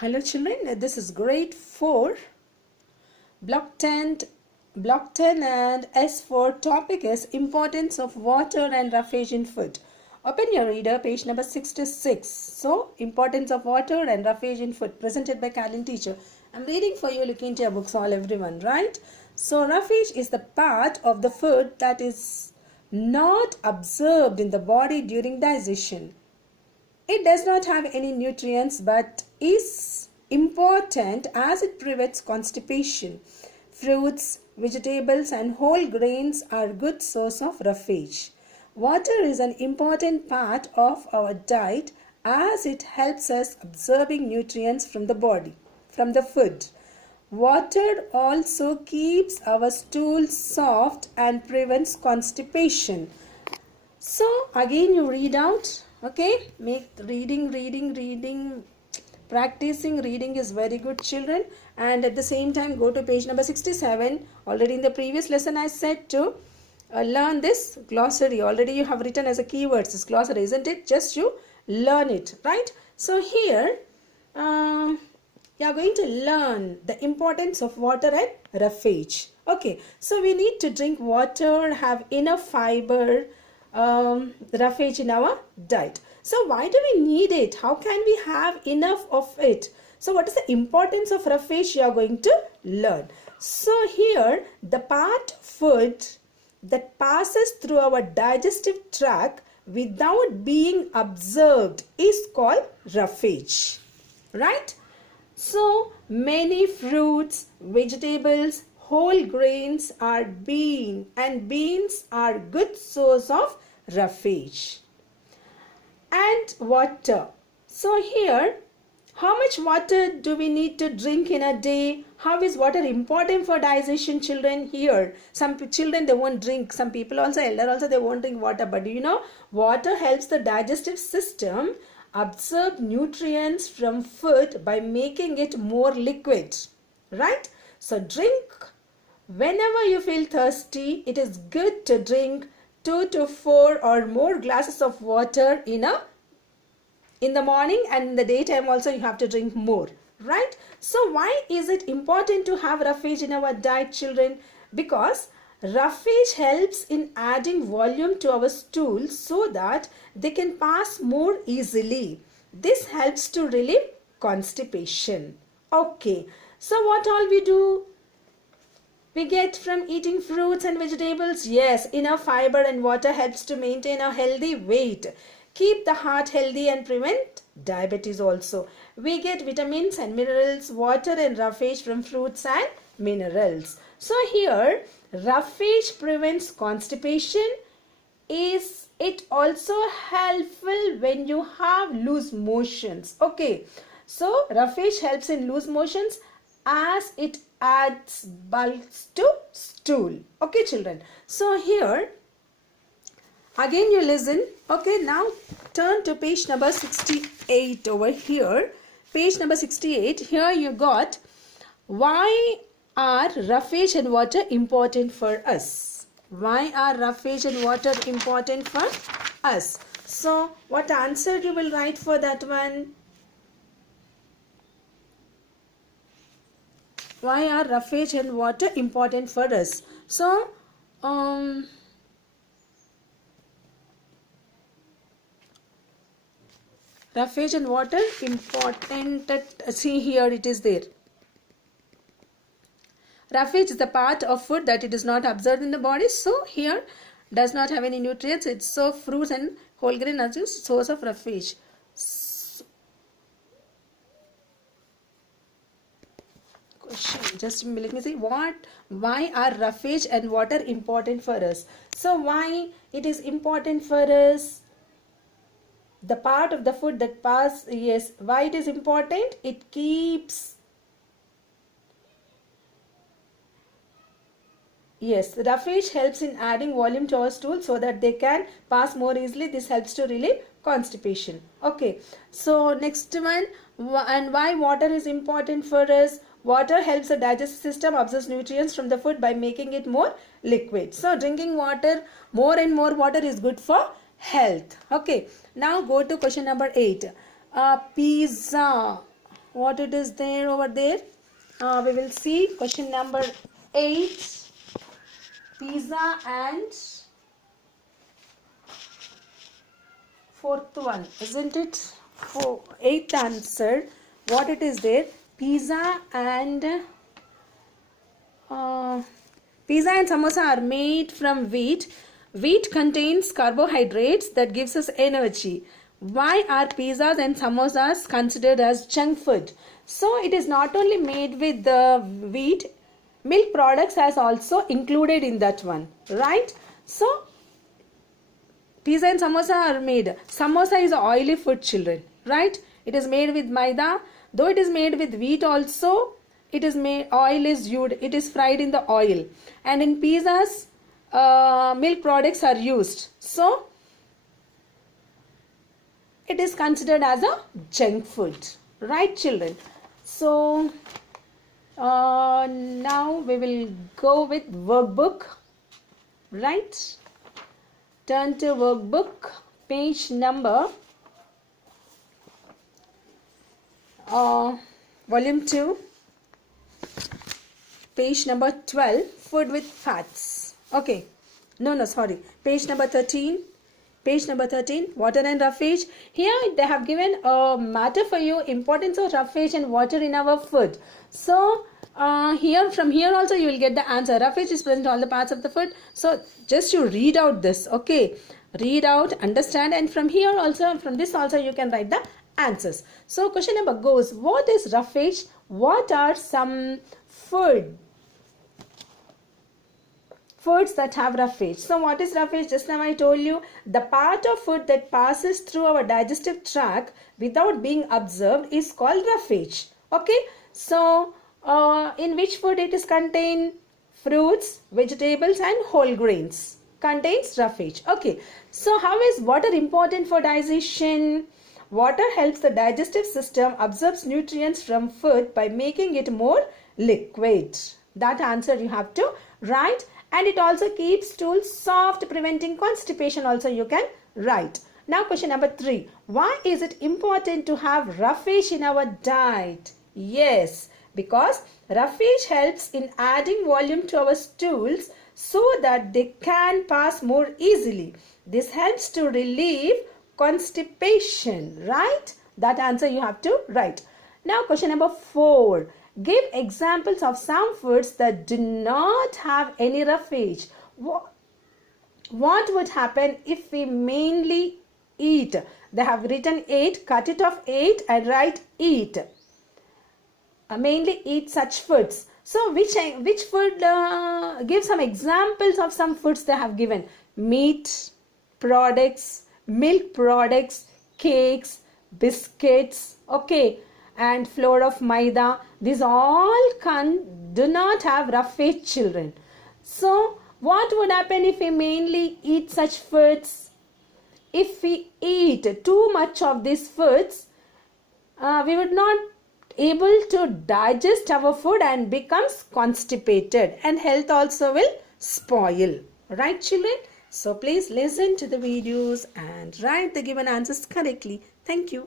Hello children, this is grade 4, block 10, block 10 and S4. Topic is importance of water and roughage in food. Open your reader, page number 66. So, importance of water and roughage in food, presented by Kalin teacher. I'm reading for you, look into your books, all everyone, right? So, roughage is the part of the food that is not absorbed in the body during digestion. It does not have any nutrients but is important as it prevents constipation. Fruits, vegetables and whole grains are good source of roughage. Water is an important part of our diet as it helps us absorbing nutrients from the body, from the food. Water also keeps our stool soft and prevents constipation. So again you read out, okay, make reading, practicing reading is very good children, and at the same time go to page number 67. Already in the previous lesson I said to learn this glossary. Already you have written as a keywords this glossary, isn't it? Just you learn it, right? So here you are going to learn the importance of water and roughage. Okay, so we need to drink water, have enough fiber, roughage in our diet. So why do we need it? How can we have enough of it? So what is the importance of roughage you are going to learn. So here the part food that passes through our digestive tract without being absorbed is called roughage, right? So many fruits, vegetables, whole grains are and beans are good source of roughage. And water. So here, how much water do we need to drink in a day? How is water important for digestion, children? Here, some children they won't drink. Some people also, elder also, they won't drink water. But do you know, water helps the digestive system absorb nutrients from food by making it more liquid, right? So drink whenever you feel thirsty. It is good to drink 2 to 4 or more glasses of water in the morning, and in the daytime also you have to drink more, right? So why is it important to have roughage in our diet, children? Because roughage helps in adding volume to our stool so that they can pass more easily. This helps to relieve constipation. Okay, so what all we do? We get from eating fruits and vegetables. Yes, enough fiber and water helps to maintain a healthy weight, keep the heart healthy and prevent diabetes also. We get vitamins and minerals, water and roughage from fruits and minerals. So here, roughage prevents constipation. Is it also helpful when you have loose motions? Okay, so roughage helps in loose motions as it adds bulk to stool. Okay children, so here again you listen. Okay, now turn to page number 68 over here. Page number 68, here you got why are roughage and water important for us? Why are roughage and water important for us? So what answer you will write for that one? Why are roughage and water important for us? So roughage and water important. See here it is there. Roughage is the part of food that it is not absorbed in the body. So here does not have any nutrients. It's so fruits and whole grain as a source of roughage. Question. Just let me see. Why are roughage and water important for us? So why it is important for us? The part of the food that pass. Yes. Why it is important? It keeps. Yes, roughage helps in adding volume to our stool so that they can pass more easily. This helps to relieve constipation. Okay, so next one, and why water is important for us? Water helps the digestive system absorb nutrients from the food by making it more liquid. So drinking water, more and more water is good for health. Okay, now go to question number 8. Pizza. what it is there over there. We will see question number 8, pizza, and fourth one, isn't it? Eighth answer, what it is there, pizza and samosa are made from wheat. Wheat contains carbohydrates that gives us energy. Why are pizzas and samosas considered as junk food? So it is not only made with the wheat, milk products has also included in that one, right? So pizza and samosa are made. Samosa is oily food, children, right? It is made with maida. Though it is made with wheat also, it is made, oil is used. It is fried in the oil. And in pizzas, milk products are used. So it is considered as a junk food, right, children? So now we will go with workbook, right? Turn to workbook, page number volume 2, page number 12, food with fats. Okay, no, sorry, page number 13. Page number 13, water and roughage. Here they have given a matter for you, importance of roughage and water in our food. So from here also you will get the answer. Roughage is present in all the parts of the food. So just you read out this, okay? Read out, understand, and from here also, from this also you can write the answers. So question number goes, what is roughage? What are some foods that have roughage? So what is roughage? Just now I told you, the part of food that passes through our digestive tract without being observed is called roughage. Okay, so in which food it is contained? Fruits, vegetables and whole grains contains roughage. Okay, so how is water important for digestion? Water helps the digestive system absorbs nutrients from food by making it more liquid. That answer you have to write. And it also keeps stools soft, preventing constipation also you can write. Now question number 3. Why is it important to have roughage in our diet? Yes, because roughage helps in adding volume to our stools so that they can pass more easily. This helps to relieve constipation, right? That answer you have to write. Now question number 4. Give examples of some foods that do not have any roughage. What would happen if we mainly eat? They have written 8, cut it off 8 and write eat. Mainly eat such foods. So which food, give some examples of some foods they have given. Meat products, milk products, cakes, biscuits, okay, and flour of maida. These all do not have roughage, children. So what would happen if we mainly eat such foods? If we eat too much of these foods, we would not able to digest our food and becomes constipated, and health also will spoil, right, children? So please listen to the videos and write the given answers correctly. Thank you.